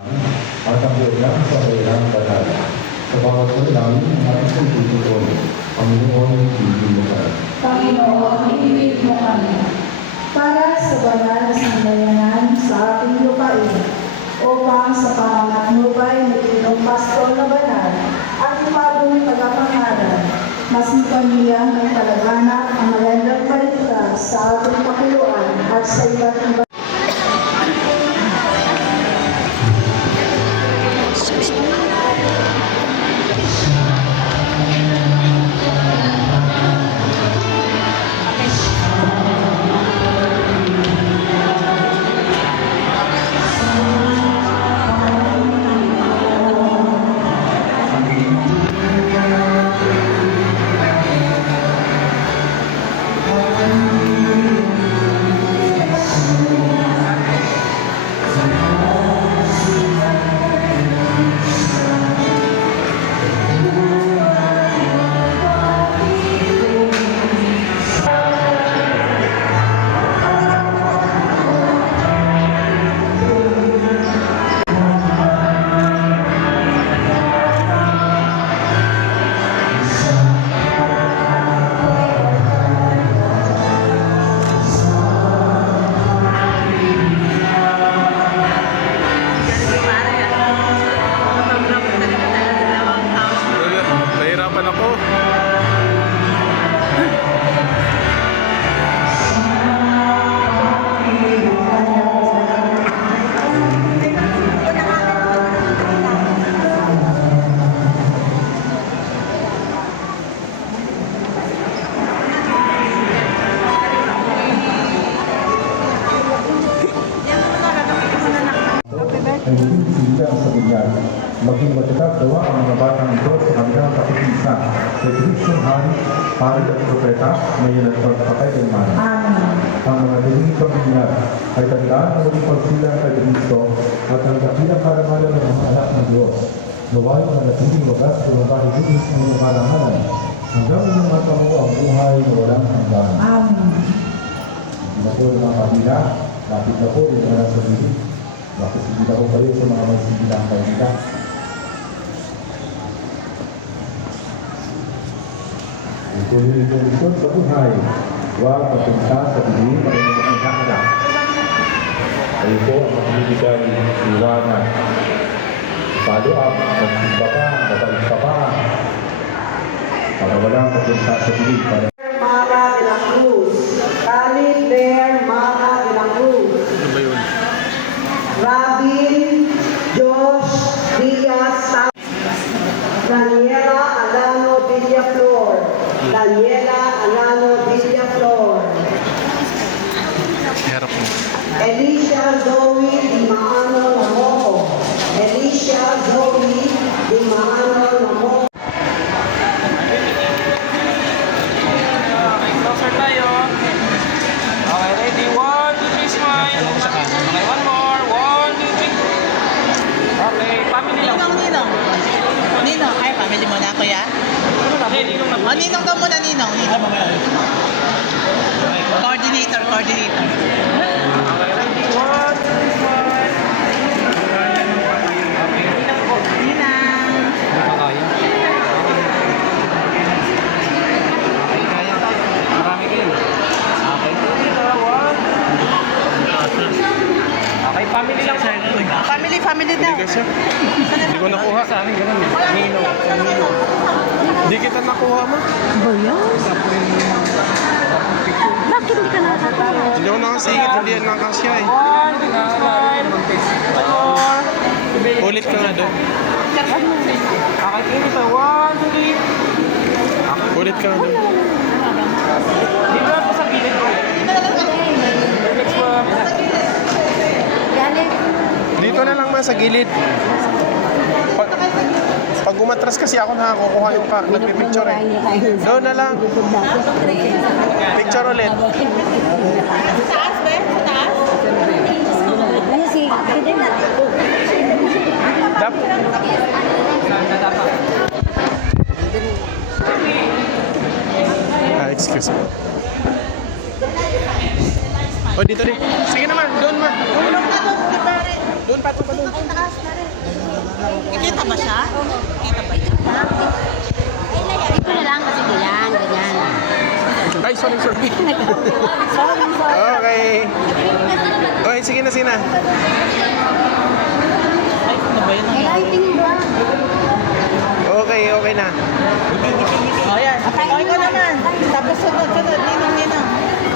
at ang buwan sa kailang banal. Sa bawat panalangin ng ating pagtutuon, Panginoon, ibig mo kami. Panginoon, ibig mo kami. Para sa banal na sambayanan sa ating lupain, upang sa pangangatnubay ng Panginoong Pasko na banal, at ipagong tagapangalan, mas nipamiyang ng talaganap ang magandang balita sa ating pakuluan at sa iba't ibang Nahirapan ako. Ay hindi sila sa bunyan. Maging matatag gawa ang mga batang ito sa kanilang pakikisa sa Kristong Hari, Hari at Propeta, ngayon at pagpakailanman. Amen. Ang mga dinig pamilya ay tandaan na maging pagsilang kay Kristo at ang dakilang karangalan ng mga anak ng Diyos. Gawain ang natiling wagas sa mga higit ng mga karangalan hanggang inyong matamo ang buhay na walang hanggan. Amen. Hindi na po ng mga kapila, lapit na po yung mga sa bilik. Bakit hindi na po kayo sa mga magsigilang kapila. Ituloy yung lungsod sa buhay. Huwag magpunta sa bilik para yung mga anak. Ay po ang magbibigay iwanan. Follow up, magsimba pa, mabalik pa pa. Para walang magpunta sa bilik para Mara de la Cruz. Khalid Bear Mara de la Cruz. Ano ba yun? Robin Josh Diaz Daniela Alano Villaflor. Daniela Alano Villaflor. Hirap mo. Alicia Zoe Dimaano Lamoco. Alicia Zoe Dimaano Lamoco. Closer tayo. Okay, ready? 1, 2, 3, smile. Okay, one more. 1, 2, 3. Okay, family lang. Ninong, ay family mo na kuya? Okay, ninong na. O ninong daw muna ninong. Coordinator. Okay, ready? 1, 2, 3, smile. Okay, ninang po. Ninang. Marami kayo. Okay, dito. 1. Okay, family lang. Family daw. Hindi kasi. Hindi ko nakuha. Sa amin, ganun. Ninong. Hindi kita nakuha mo. Bakit hindi ka nakakatawa? Hindi ako nakasingit. Hindi yan nakasya eh. 1, 2, smile. One more. Ulit ka nga doon. Okay, dito. 1, 2, 3. Ulit ka nga doon. Dito na po sa gilid ko. Next one. Dito na lang ma sa gilid. Pag umatras kasi ako nakakukuha yung nagpipicture eh. Doon na lang. Picture ulit. Sa taas ba? Sa taas? Excuse me. O, dito din. Sige naman, doon ma. Tulong na doon, di pare. Doon, pato pa doon. Kita ba siya? Kita ba niya? Dito na lang kasi ganyan, ganyan. Ay, sorry. Sorry. Okay. Okay, sige na, sige na. Ay, ano ba yun? Lighting ba? Okay na. O yan. Okay ka naman. Tapos sunod. Ninong.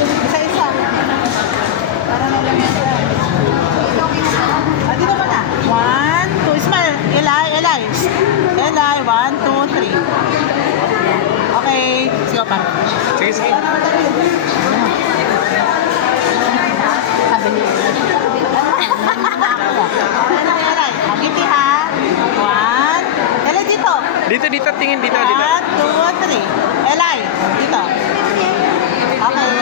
Isa-isa. Para na lang yan. Dito ba na? 1, 2. Smile. Eli. 1, 2, 3. Okay. Sige pa. Sige. Sabi niya. Eli. Ngiti ha. 1. Eli dito. Dito, tingin dito. 1, 2, 3. Eli. Dito. Okay.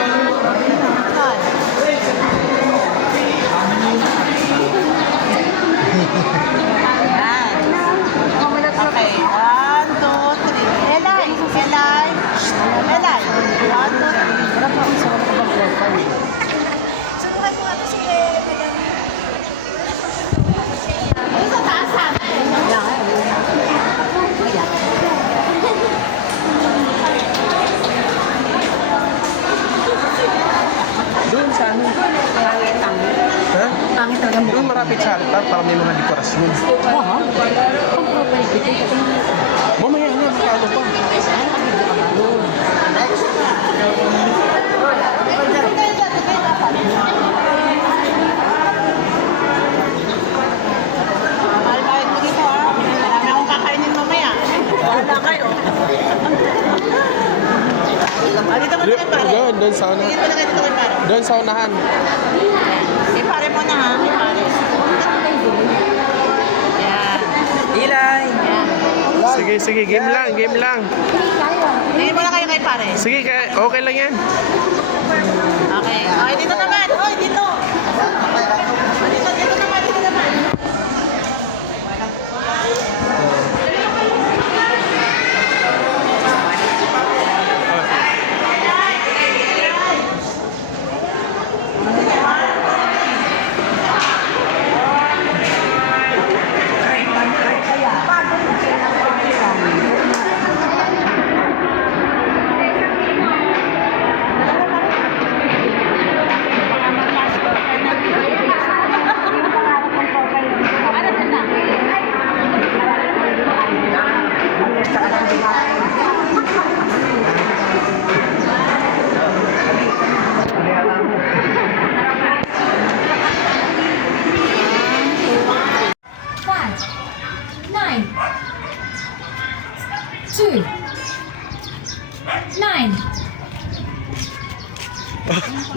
Okay, 1, 2, 3. Eli. 1, 2, 3. Subukan mo nga ito si Madam. Sa taas ha? Doon sa ano? Ha? Pangit talaga mo. Doon marapit sa altar para may mga dekorasyon. Oo. Pag-profile dito. Mamaya na, makano pa. Mahal-mahal mo dito ha. Marami akong kakainin mamaya. Wala kayo. Dito mo na kay pare. Doon sa ano? Dito mo na kayo dito kay pare. Doon sa unahan. Kay pare mo na ha. Kay pare. Yan. Sige, game lang. Tingin mo na kayo kay pare. Sige, okay lang yan. Okay. Okay, dito naman. Hoy, dito. Dito naman.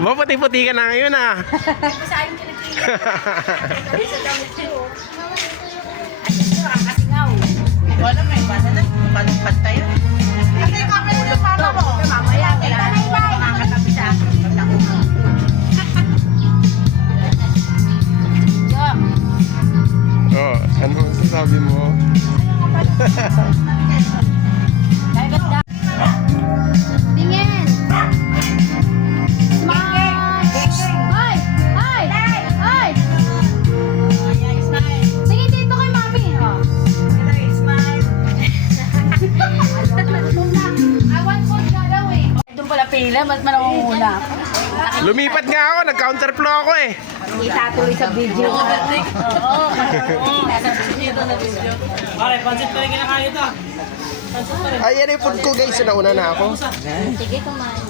Maputi-puti ka na ngayon ah. Masayang kinagkita. Sa damit ko. Ay, ito ang kasingaw. Wala may bana na. Pantay. Kasi kami na mama mo. Mamaya, wala na. Nakakatabi sa akin. Jom. Oh, ano ang sasabi mo? Ganda. Tingin. Smile. Hi. Tingin dito kay mami. Oh. I want food ka daw eh. Doon pala pila, ba't manangunguna? Lumipat nga ako, nag-counter flow ako eh. Kita tuloy sa video. Oo. Pare, pansit pa rin kinakain ito. Ay, yan yung food ko guys, nauna na ako. Sige, kumain.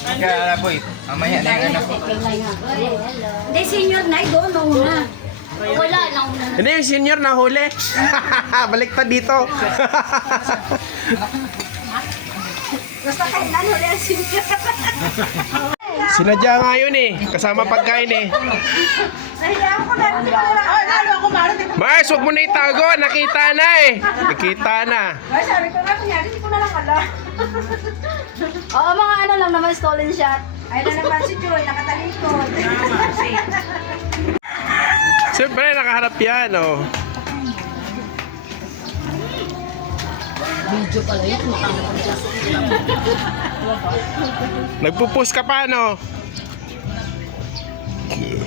Kaya po ito. Mamaya na yung anak ko. Hindi, senior na, go, nauna. Wala, nauna. Hindi, yung senior na huli. Balik pa dito. Basta kailan huli ang senior. Sinadya nga yun eh. Kasama pagkain eh. Nahiya ako na, hindi ko na. Ay, lalo ako marating. Mars, huwag mo na itago. Nakita na eh. Nakita na. Ay, sabi ko nga, kunyari, hindi ko na lang alam. Oo, mga ano lang naman, stolen shot. Ay na naman si Joy, nakatalikod. Siyempre, nakaharap yan oh. Video pala yun, Nagpo-post ka pa no? Thank you.